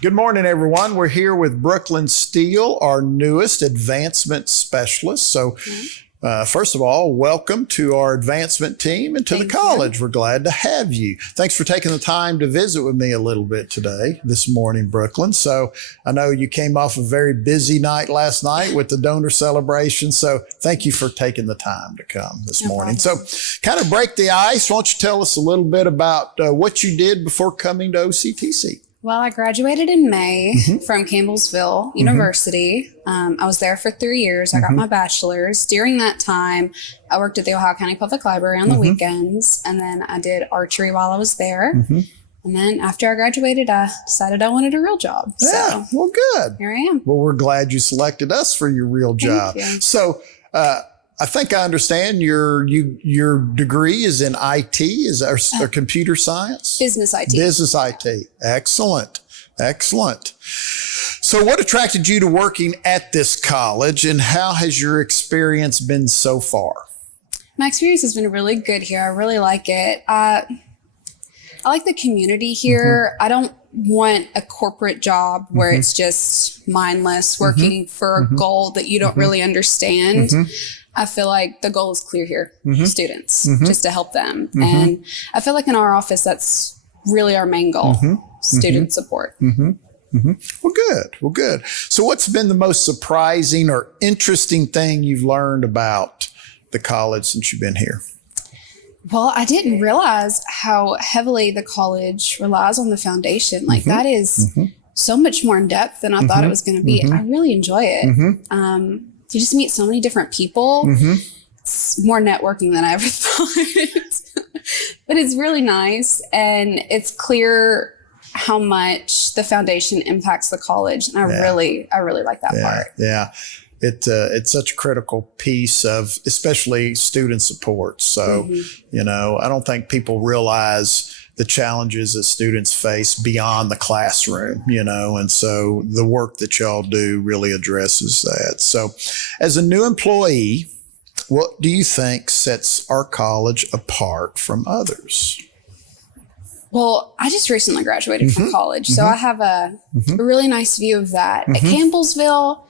Good morning, everyone. We're here with Brooklyn Steele, our newest advancement specialist. So, first of all, welcome to our advancement team and to the college. We're glad to have you. Thanks for taking the time to visit with me a little bit today, this morning, Brooklyn. So I know you came off a very busy night last night with the donor celebration. So thank you for taking the time to come this morning. So kind of break the ice. Why don't you tell us a little bit about what you did before coming to OCTC? Well, I graduated in May from Campbellsville University. I was there for 3 years. I got my bachelor's. During that time, I worked at the Ohio County Public Library on the weekends, and then I did archery while I was there. And then after I graduated, I decided I wanted a real job. Yeah, so well, good. Here I am. Well, we're glad you selected us for your real job. Thank you. So, I think I understand your degree is in IT, or computer science? Business IT. Business IT. Excellent. Excellent. So what attracted you to working at this college, and how has your experience been so far? My experience has been really good here. I really like it. I like the community here. I don't want a corporate job where it's just mindless working for a goal that you don't really understand. I feel like the goal is clear here, students, just to help them. And I feel like in our office, that's really our main goal, student support. Well, good. Well, good. So what's been the most surprising or interesting thing you've learned about the college since you've been here? Well, I didn't realize how heavily the college relies on the foundation. Like that is so much more in depth than I thought it was going to be. I really enjoy it. You just meet so many different people. It's more networking than I ever thought. But it's really nice. And it's clear how much the foundation impacts the college. And I really like that part. Yeah. It's such a critical piece of especially student support. So, you know, I don't think people realize the challenges that students face beyond the classroom, you know, and so the work that y'all do really addresses that. So as a new employee, what do you think sets our college apart from others? Well, I just recently graduated from college, so I have a really nice view of that. At Campbellsville,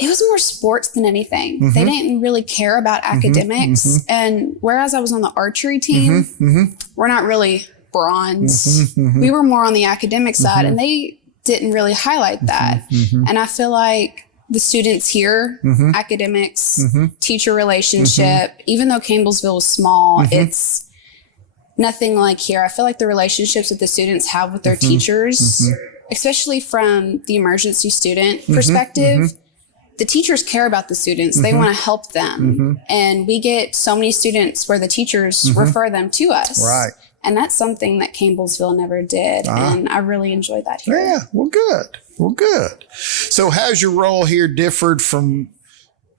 it was more sports than anything. They didn't really care about academics. And whereas I was on the archery team, we're not really bronze. We were more on the academic side, and they didn't really highlight that. And I feel like the students here, academics, teacher relationship, even though Campbellsville was small, it's nothing like here. I feel like the relationships that the students have with their teachers, especially from the emergency student perspective, the teachers care about the students. They want to help them. And we get so many students where the teachers refer them to us. Right. And that's something that Campbellsville never did. And I really enjoyed that here. Yeah, well, good. Well, good. So how's your role here differed from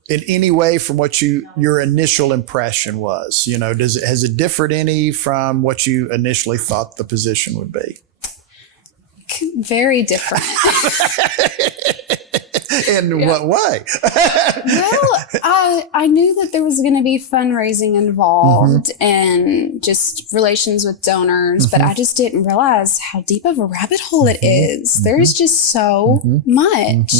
in any way from what your initial impression was? You know, has it differed any from what you initially thought the position would be? Very different. In what way? Well, I knew that there was going to be fundraising involved and just relations with donors, but I just didn't realize how deep of a rabbit hole it is. There's just so much.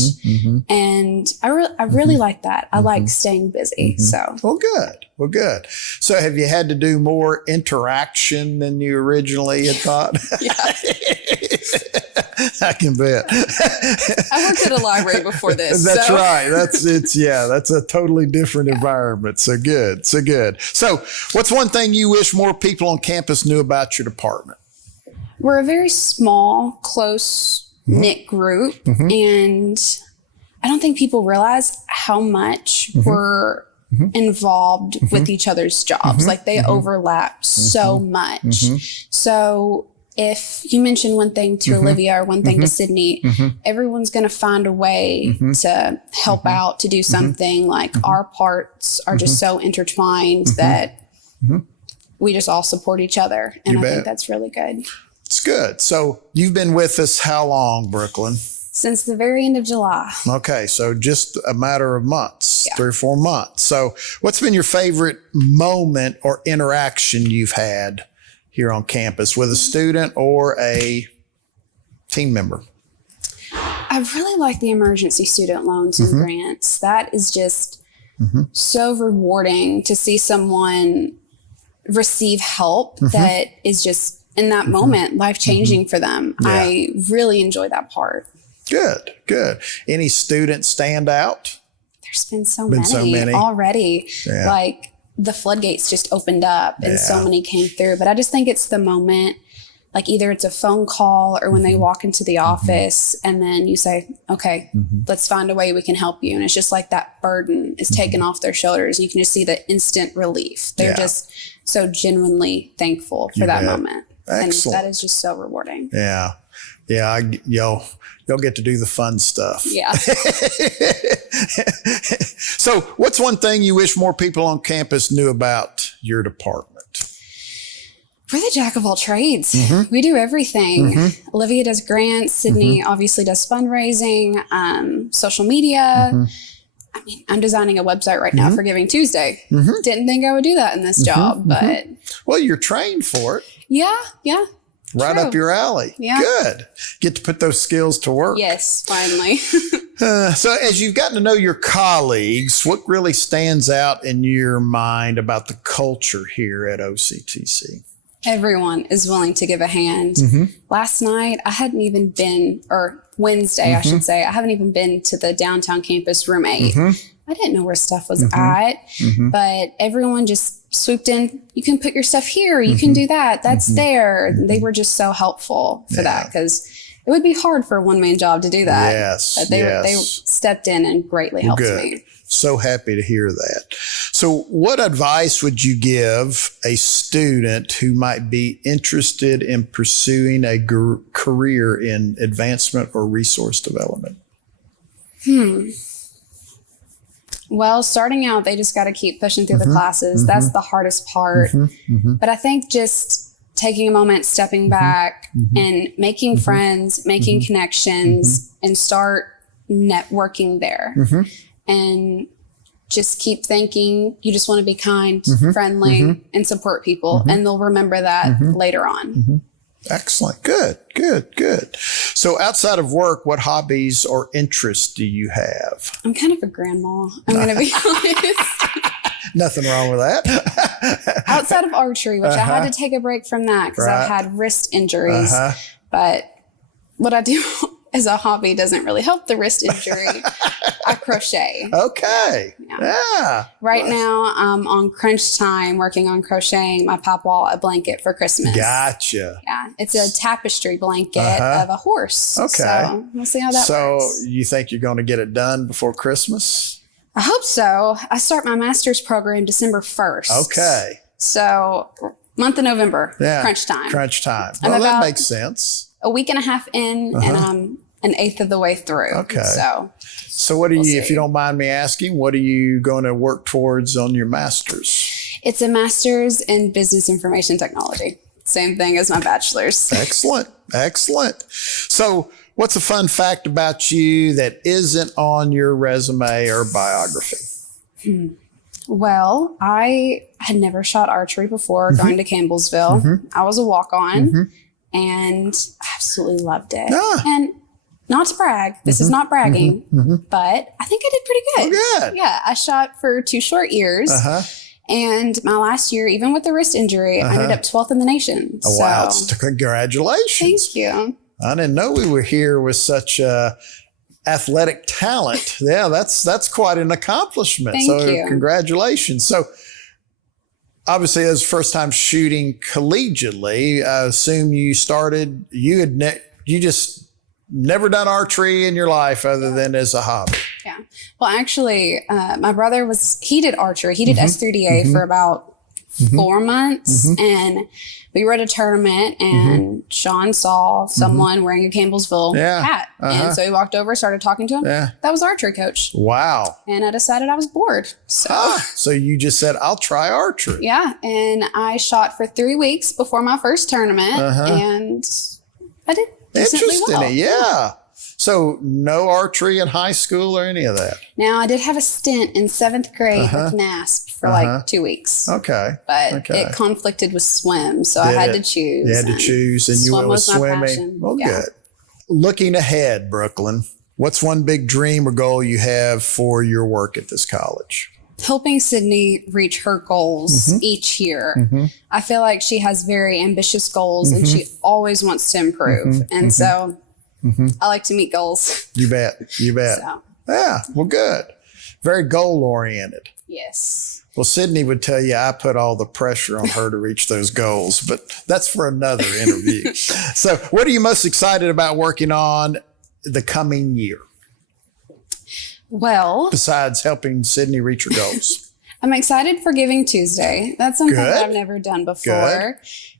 And I really like that. I like staying busy. So, well, good. Well, good. So have you had to do more interaction than you originally had thought? I can bet. I worked at a library before this. That's right. That's a totally different environment. So good. So what's one thing you wish more people on campus knew about your department? We're a very small, close knit group. And I don't think people realize how much we're involved with each other's jobs. Like they overlap so much. So if you mention one thing to Olivia or one thing to Sydney, everyone's going to find a way to help out, to do something. Like our parts are just so intertwined that we just all support each other. And I think that's really good. It's good. So you've been with us how long, Brooklyn? Since the very end of July. Okay, so just a matter of months, 3 or 4 months. So what's been your favorite moment or interaction you've had here on campus with a student or a team member? I really like the emergency student loans and grants. That is just so rewarding to see someone receive help that is just in that moment life-changing for them. Yeah. I really enjoy that part. Good. Any students stand out? There's been so many already. Yeah. Like the floodgates just opened up and so many came through. But I just think it's the moment, like either it's a phone call or when they walk into the office and then you say, okay, let's find a way we can help you. And it's just like that burden is taken off their shoulders. You can just see the instant relief. They're just so genuinely thankful for that moment. Excellent. And that is just so rewarding. Yeah. You'll get to do the fun stuff. Yeah. So what's one thing you wish more people on campus knew about your department? We're the jack of all trades. We do everything. Olivia does grants. Sydney obviously does fundraising, social media. I mean, I'm designing a website right now for Giving Tuesday. Didn't think I would do that in this job, but. Well, you're trained for it. Yeah. Right True. up your alley. Yeah. Good. Get to put those skills to work. Yes, finally. So as you've gotten to know your colleagues, what really stands out in your mind about the culture here at OCTC? Everyone is willing to give a hand. Last night, I hadn't even been, or Wednesday, I should say, I haven't even been to the downtown campus room 8. I didn't know where stuff was at, but everyone just swooped in. You can put your stuff here. You can do that. That's there. They were just so helpful for that because it would be hard for a one-man job to do that. Yes. But they stepped in and greatly helped me. So happy to hear that. So what advice would you give a student who might be interested in pursuing a career in advancement or resource development? Well, starting out, they just got to keep pushing through the classes. That's the hardest part. But I think just taking a moment, stepping back and making friends, making connections and start networking there. And just keep thinking you just want to be kind, friendly, and support people. And they'll remember that later on. Excellent. Good. So outside of work, what hobbies or interests do you have? I'm kind of a grandma. I'm going to be honest. Nothing wrong with that. Outside of archery, which I had to take a break from that because I've had wrist injuries. But what I do as a hobby doesn't really help the wrist injury. I crochet. Okay. Yeah. Right now, I'm on crunch time working on crocheting my papa a blanket for Christmas. Gotcha. Yeah. It's a tapestry blanket of a horse. Okay. So we'll see how that works. So you think you're going to get it done before Christmas? I hope so. I start my master's program December 1st. Okay. So month of November, crunch time. Crunch time. Well, that makes sense. A week and a half in and I'm an eighth of the way through. Okay. So what we'll if you don't mind me asking, what are you going to work towards on your master's? It's a master's in business information technology. Same thing as my bachelor's. Excellent. So what's a fun fact about you that isn't on your resume or biography? Well, I had never shot archery before going to Campbellsville. I was a walk-on and absolutely loved it. And not to brag, this is not bragging, but I think I did pretty good. Oh, good. Yeah, I shot for 2 short years. And my last year, even with the wrist injury, I ended up 12th in the nation. Oh, wow. Congratulations. Thank you. I didn't know we were here with such athletic talent. Yeah, that's quite an accomplishment. Thank you. Congratulations. So obviously, as first time shooting collegiately, I assume you just never done archery in your life other than as a hobby. Yeah. Well, actually, my brother he did archery. He did S3DA for about 4 months. And we were at a tournament and Sean saw someone wearing a Campbellsville hat. And so he walked over, started talking to him. That was archery coach. Wow. And I decided I was bored. So you just said, I'll try archery. Yeah. And I shot for 3 weeks before my first tournament and I did decently well. Yeah. So no archery in high school or any of that? Now, I did have a stint in 7th grade with NASP for like 2 weeks. Okay. But it conflicted with swim, so I had to choose. You had to choose, and you went with swimming. Passion. Well, good. Looking ahead, Brooklyn, What's one big dream or goal you have for your work at this college? Helping Sydney reach her goals each year. I feel like she has very ambitious goals and she always wants to improve. And so I like to meet goals. You bet. You bet. So, Yeah. Well, good. Very goal oriented. yes. Well, Sydney would tell you I put all the pressure on her to reach those goals, but that's for another interview. So what are you most excited about working on the coming year Well, besides helping Sydney reach her goals? I'm excited for Giving Tuesday. That's something Good. that I've never done before.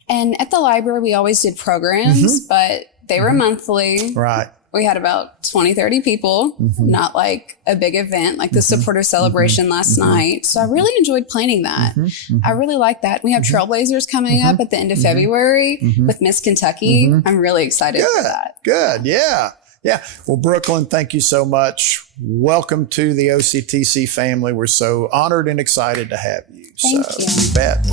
And at the library, we always did programs, but they were monthly. Right. We had about 20, 30 people, not like a big event like the supporter celebration last night. So I really enjoyed planning that. I really like that. We have Trailblazers coming up at the end of February with Miss Kentucky. I'm really excited for that. Good. Yeah. Yeah. Well, Brooklyn, thank you so much. Welcome to the OCTC family. We're so honored and excited to have you. Thank so, you. Bet.